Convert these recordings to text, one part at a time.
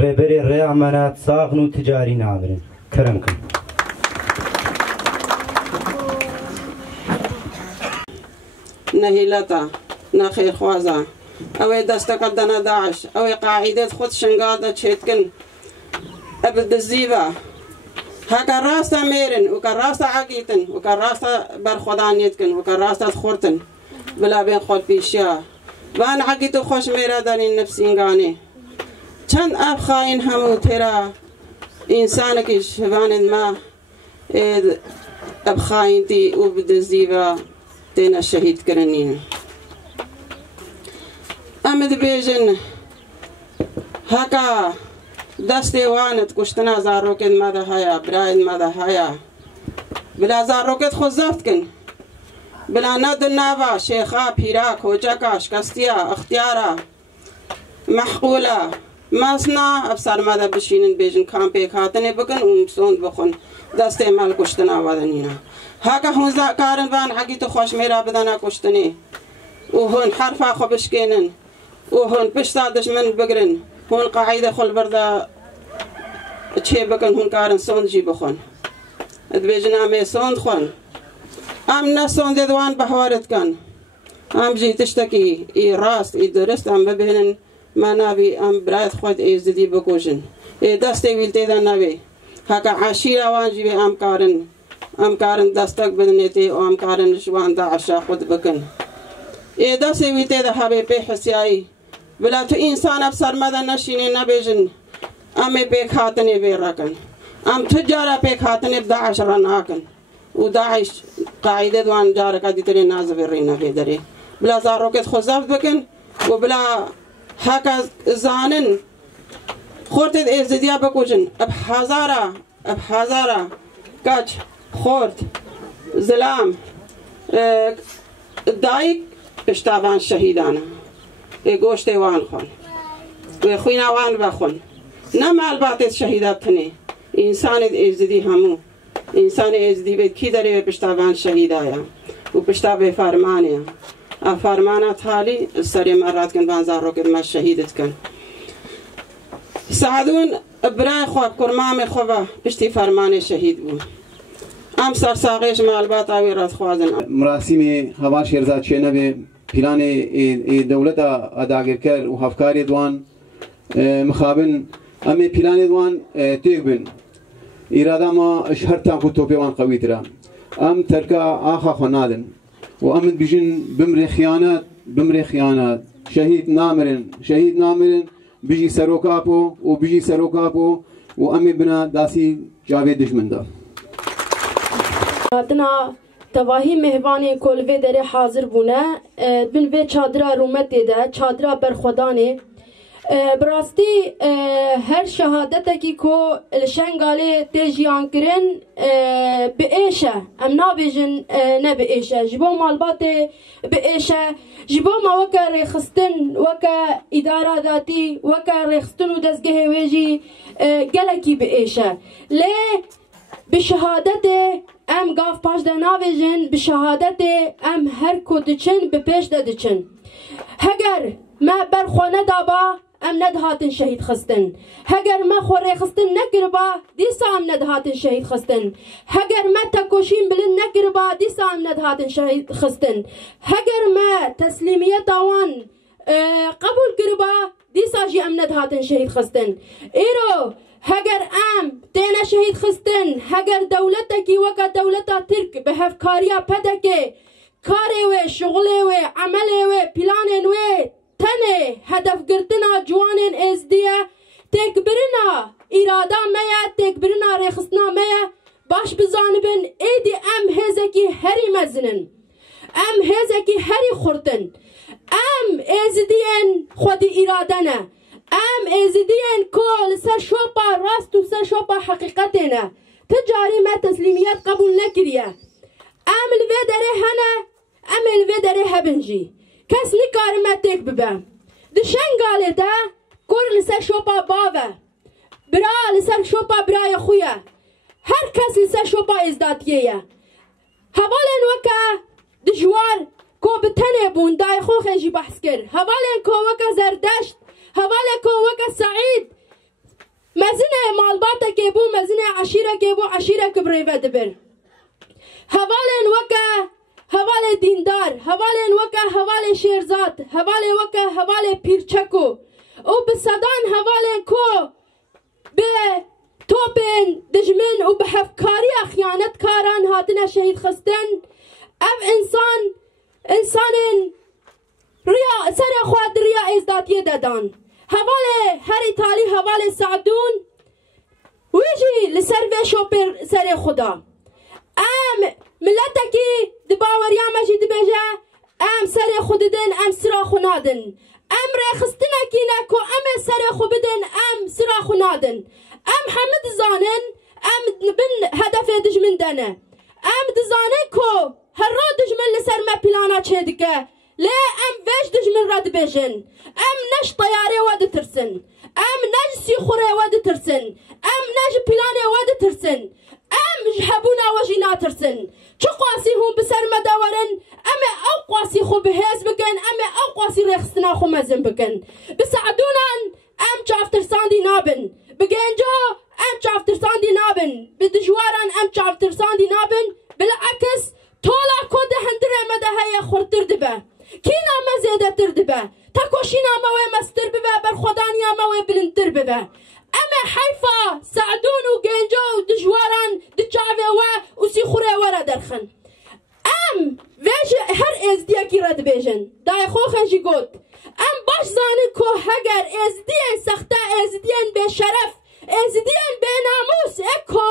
بری ریامنات ساغن و تجاری نابرن کرم کن نهيلتا نخير خوازا أو دستقدنا داعش أو قاعدة خود شنقادة تشيتكن أبد الزيبا هكا راستا ميرن وكا راستا عقيتن وكا راستا برخودانيتكن وكا راستا خورتن بلا بين خول بيشيا وان عقيتو خوش ميرا داني نفسين غاني چند اب خاين همو ترا انسانك شفان ما اب خاين تي وبد الزيبا تينا شهيد كرنين امد بيجن هكا دستي وانت كشتنا زاروكت ماذا هيا براين ماذا هيا بلا زاروكت خزفتكن بلا ند نابا شيخا بيرا كوجاكا شكستيا اختيارا محقولا ماسنا افسر ماذا بشينن بيجن كامبي كاتني بكن ومسون بخون دستي مال كشتنا وادنينا هكا هون كارن وان حقيتو خوش ميرا بدنا كشتني وهون حرفا خبشكينن وهون بشتا دشمن بقرن هون قاعدة خل بردا تشي بكن هون كارن سون جي بخون ادبيجنا مي سون خون ام نسون ديدوان بحوارت كان ام جي تشتكي اي راست اي درست ام ببهنن ما نابي ام برايت خود اي زدي بكوشن اي دستي ويلتي دا نابي هكا عشيرة وان جي ام كارن دستك بدنيتي و ام كارن شوان دا عشا خود بكن اي دستي ويلتي دا حبي بي حسيائي بلا تو انسان افسر مدى نشيني نبيجن امي بيك هاتني بيركن ام تجارة بيك هاتني بداعش رناكن وداعش قاعدة دوان جارك ادي تري نازبرينا في دري بلا زاروكت خزف بكن وبلا هكا زانن خورت ازديا بكوجن اب هزارة كاج خورت زلام دايك بشتابان شهيدانا گوشت وان خون و خوینا وان بخون نمال باتت شهیدات کنی انسان ازدی همو انسان ازدی به کی داره پشتابان شهید آیا و پشتاب فرمانه فرمانات حالی سری مرات کن بانزار رو که ما شهیدت کن سعدون برای خواب کرمام خوابا پشتی فرمان شهید بود ام سرساقش مالبات آویرات خوازن مراسم هوا شیرزاد چه نبه پلان دولت اداگرکر و هفکاری دوان مخابن امی پلان دوان تیگ بن اراده ما شهرتان کو توپیوان قوی ترا ام ترکا آخا خنادن و ام بیجن بمر خیانات شهید نامرن بیجی سروکاپو و امی بنا داسی جاوید دشمن دا تواهی مهبانی کلوه داره حاضر بونه بن به چادرا رومت دیده چادرا برخودانه براستی هر شهادت کی کو لشنگاله تجیان کرن به ایشه ام نابیجن نه به ایشه جبو مالبات به ایشه جبو ما وکا ریخستن وکا اداره داتی وکا ریخستن و دزگه ویجی گلکی به ایشه لی بشهادت ام گاف پاش ده ناویجن بشهادت ام هر کودچن به پیش دادچن هگر ما برخونه دابا ام ندهاتن شهید خستن هگر ما خوره خستن نگربا دیسا ام ندهاتن شهید خستن هگر ما تکوشین بلن نگربا دیسا ام ندهاتن شهید خستن هگر ما تسلیمیت آوان قبول گربا دیسا جی ام ندهاتن شهید خستن ایرو هگر ام تینا شهید خستن هگر دولتکی وکا دولتا ترک به هفکاریا پدکه کاری و شغلی و عملی و پلان و تنه هدف گرتنا جوانین ازدیه تکبرنا ارادا میا تکبرنا ریخستنا میا باش بزانبن ایدی ام هزکی هری مزنن ام هزکی هری خورتن ام ازدین خودی ارادنه ام ازدین کل سر شوپا راست و سر شوپا حقیقتنه تجاری ما تسلیمیت قبول نکریه ام الوی داره هنه ام الوی داره هبنجی کس نکار ما تک ببم دشنگاله ده کل سر شوپا باوه برا لسر شوپا برای خویه هر کس لسر شوپا ازدادیه حوالن وکا دجوار کو بتنه بون دای خو خیجی بحث کر حوالن کو وکا زردشت حوالن کو وکا سعید مزنه مالباتا که بو مزنه عشیره که بو عشیره کبریوه دبر حوالن وکا حوال دیندار حوالن وکا حوال شیرزاد حوال وکا حوال پیرچکو او بصدان حوالن کو به توپن دجمن و به هفکاری خیانت کاران هاتنا شهید خستن اف انسان ریا سر خواد ریا ازدادیه دادان حوال هری تالی حوال سعدون ویجی لسر و شوپر سر خدا ام ملتکی دباوریا مجید بجا ام سر خوددن ام سرا خنادن ام رخستنا کینا کو ام سر خوبدن ام سرا خنادن ام حمد زانن ام بن هدف دجمن دنه ام دزانه کو هر را دجمن لسر ما پلانا چدکه لا ام ویش دجمن رد بجن ام نش طیاره ود ترسن ام نج سیخوره ود ترسن ام نج پلانه ود ترسن ام جهبونا وجینا ترسن چه قاسی هم بسر مدورن ام او قاسی خو بهز بکن ام او قاسی رخصتنا خو مزن بکن بسعدونان ام چافترسان دی نابن بگنجا ام چافترسان دی نابن بدجواران ام چافترسان دی نابن بالعکس طولا کود هندره مده های خورتر دبه کینا مزیده تر دبه تاکوشینا موی مستر ببه برخودانیا موی بلندتر ببه اما حیفا سعدون و گنجا و دجواران دچاوه و سیخوره ورا درخن ام ویش هر ازدیا کی رد بیجن دای خوخن جی گود ام باش زانه که هگر ازدین سخته ازدین به شرف ازدین به ناموس اکو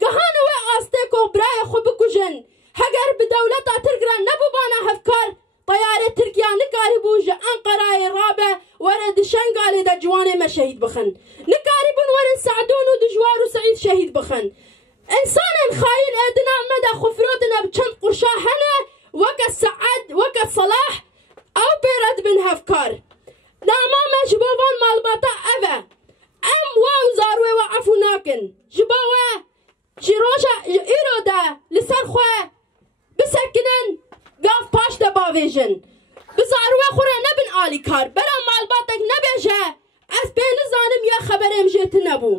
گهان و آسته که برای خوب کجن هگر به دولت ترگران نبو بانا هفکار طیاره ترکیه نکاری بوج انقره رابه ورد شنگالی دا جوانه ما شهید بخن نکاری بون ورد سعدون و دجوار و سعید شهید بخن انسان خاين ادنا مدى خفرودنا بچند قرشا هنه وكا سعد وكا صلاح او بيرد بن هفكار ناما ما جبوان مالباتا اوه ام واو زاروه و عفو ناكن جبوه جيروشا ايرو دا لسر خواه بسكنن قاف باش دا باويجن بزاروه خوره نبن آلي كار برا مالباتك نبيجه از بين زانم يا خبرم جيت نبو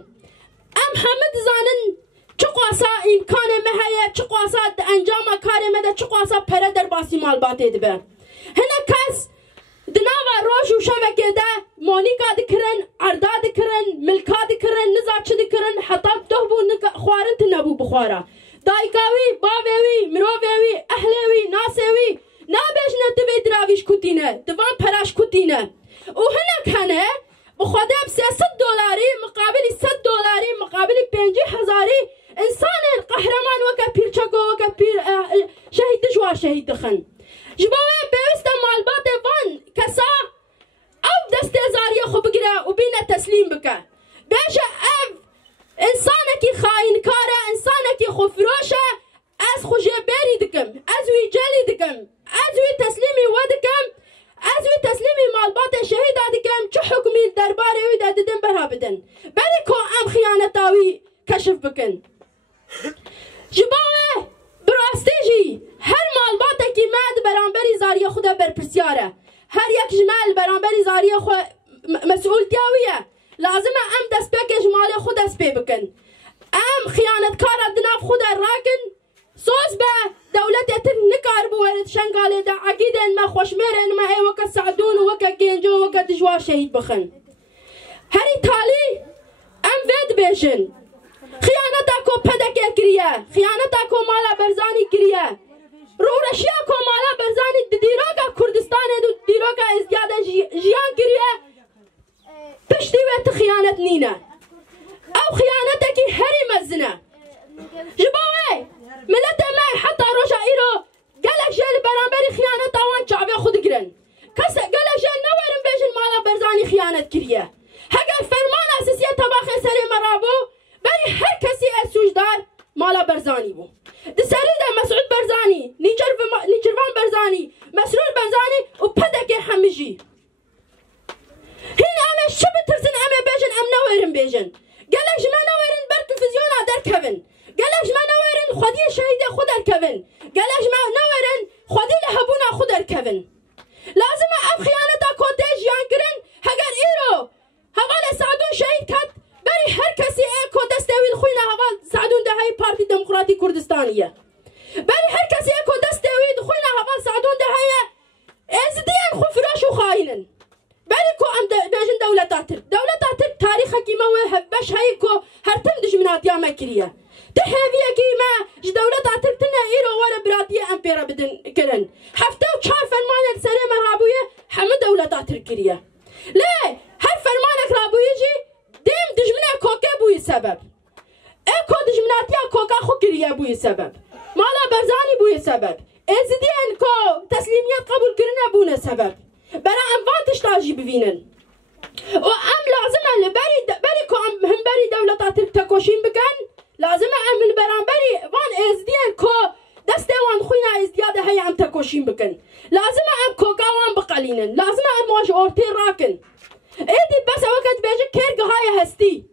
ام حمد زانن چه قاسا امکان مهیه چه قاسا انجام کار مده چه قاسا پره در باسی مالباته دبه هنه کس دناوا روش و شبکه ده مونیکا دکرن عردا دکرن ملکا دکرن نزا چه دکرن حتی دهبو خوارن تنبو بخوارا دایکاوی باویوی مروویوی اهلیوی ناسیوی نابش نتبه دراویش کتینه دوان پراش کتینه و هنه کنه بخودم 300 دلاری مقابل 100 دلاری مقابل 50,000 انسان قهرمان وكا بيرچاكو وكا بير شهيد دجوار شهيد دخن جبوه بيوستا مالبات وان كسا او دست زاريا خو بگره و بينا تسليم بكا بيشا اف انسانكي خاين كاره انسانكي خو فروشه از خو جبري دكم از وي جلي دكم از وي تسليمي ودكم از وی تسلیمی مالبات شهید دادکم چه حکمی درباره وی دادن برها بدن بری کو ام خیانتاوی کشف بکن جباوه براستی جی هر مالبات کی مد برانبری زاری خود برپرسیاره هر یک جمال برانبری زاری خود مسئول تیاویه لازمه ام دست بک جمال خود دست بی بکن ام خیانتکار دناف خود راکن سوز به دولت اتر نکار بورد شنگاله دا عقیدن ما خوشمیرن ما ای وکا سعدون وکا گنجو وکا دجوار شهید بخن هری تالی ام ود بیشن خیانتا کو پدکه کریه خیانتا کو مالا برزانی کریه رو رشیا کو مالا برزانی دیروگا کردستان دو دیروگا ازدیاد جیان کریه پشتی ویت خیانت نینه او خیانتا کی هری مزنه جبوه ملت ما حتى روشا ايرو قالك جيل برانبري خيانة طوان شعبي خود قرن كس قالك جيل نورن بيجن مالا برزاني خيانة كريه هقر فرمان اساسية طباخي سري مرابو بري هر كسي اسوج دار مالا برزاني بو دسري دا مسعود برزاني نيجرفان برزاني مسرور برزاني و پدك حمجي هين اما شو بترسن اما بيجن ام نورن بيجن قال كفن قالش ما نورن خودي لهبونا خدر كفن لازم اب خيانتا كودج يانكرن هگر ايرو هوال سعدون شهيد كات بري هر كسي اكو دستوي خوينا هوال سعدون ده هاي بارتي ديمقراطي كردستانيه بري هر كسي اكو دستوي خوينا هوال سعدون ده هاي ازديان خفراش وخاينن بري كو ام بيجن دولة تاتر تاريخ كيما وهبش هاي كو هرتم دجمنات يا مكريه تهافيا كيما دولة تاتر تنا ايرو ولا براتيه امبيرا بدن كرن حفتو چار فرمان سري مرابويه حمد دولة تاتر كريه ليه هر فرمانك رابويه جي ديم دجمنا كوكا بوي سبب اكو دجمناتيا كوكا خو كريه بوي سبب مالا برزاني بوي سبب ازدين كو تسليميات قبول كرنا بونا سبب برا انفان تشتاجي بفينن وام لازم بري كو هم بري دولة تاتر تكوشين بكن لازم ام من برانبري وان ازدين كو دسته وان خوينا ازدياده هي ام تكوشين بكن لازم ام كوكا وان بقالينن لازم ام واش اورتين راكن ايدي بس وقت بيجي كيرغ هاي هستي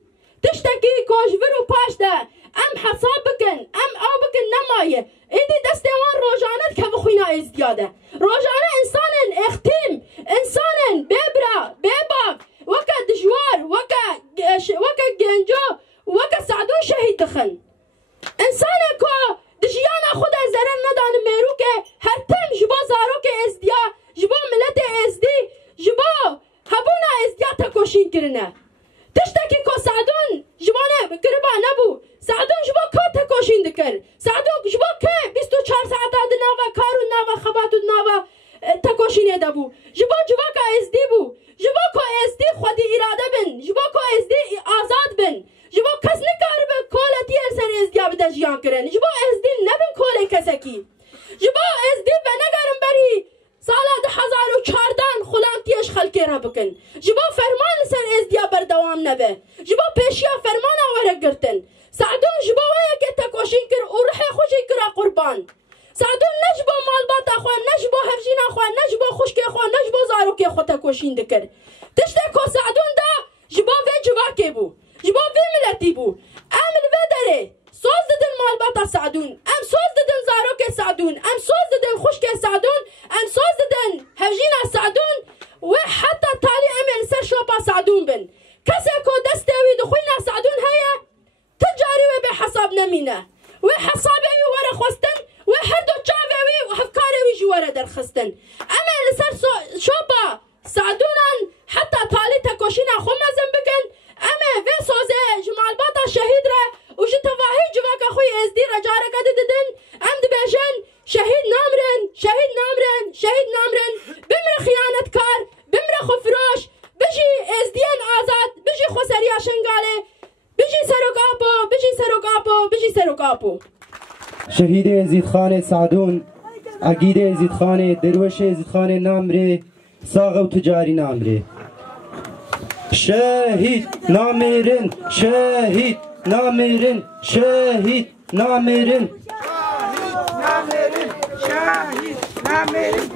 تشتكي كوشفر وباش ده ام حسابكن ام او بكن نمايه ايدي دسته وان روجانت كف خوينا ازدياده روجانه انسان اختم انسان ببرا بباب وكا دجوار وكا جنجو وكا سعدون شهيد دخن انسان كو دجيانا خود زرن ندان ميروكه هرتم جبو زاروكه ازديا جبو ملت ازدي جبو هبونا ازديا تكوشين كرنا تشتكي كو سعدون جبانه قربا نبو سعدون جبو كو تكوشين دكر سعدون جبو كه 24 ساعت ناوا كارو ناوا خباتو ناوا تكوشين دبو جبو جواكا ازدي بو جبو كو ازدي خودي اراده بن جبو كو ازدي آزاد بن جبو کس نکار به کولتی سر ازدیا بده جیان کرن جبو ازدی نبن کوله کسکی جبو ازدی به نگرم بری سال 2014 خلانتیش خلکی را بکن جبو فرمان سر ازدیا بردوام نبه جبو پیشیا فرمان آوره گرتن سعدون جبو ویا که تکوشین کر و روح خوشی کرا قربان سعدون نجبو مالبات خواه نجبو هفجین خواه نجبو خوشکی خواه نجبو زاروکی خود تکوشین دکر تشته کو سعدون دا جبو وی جواکی بو جبو في ملتي بو ام الفدري صوز ددن مالباطا سعدون ام صوز ددن زاروكي سعدون ام صوز ددن خشكي سعدون ام صوز ددن هفجينا سعدون وحتى تالي امل سر شوبا سعدون بن كسكو دستوي دخلنا سعدون هيا تجاري وبحسابنا مينا وحسابي ورا خوستن وحردو جافي وحفكاري جوارا درخستن امل سر شوبا سعدونان حتى تالي تكوشينا خما زنبكن اما في سوزه جمال باطا شهيد را وش تفاهي جواك اخوي ازدي رجارة قد ددن ام دباشن شهيد نامرن بمر خيانت كار بمر خفروش بجي ازديان آزاد بجي خسريا شنگاله بجي سروقاپو شهید ازید خان سعدون عقید ازید خان دروش ازید خان نامره ساغ و تجاری نامره شهید نامرن شهید نامرن شهید نامرن شهید نامرن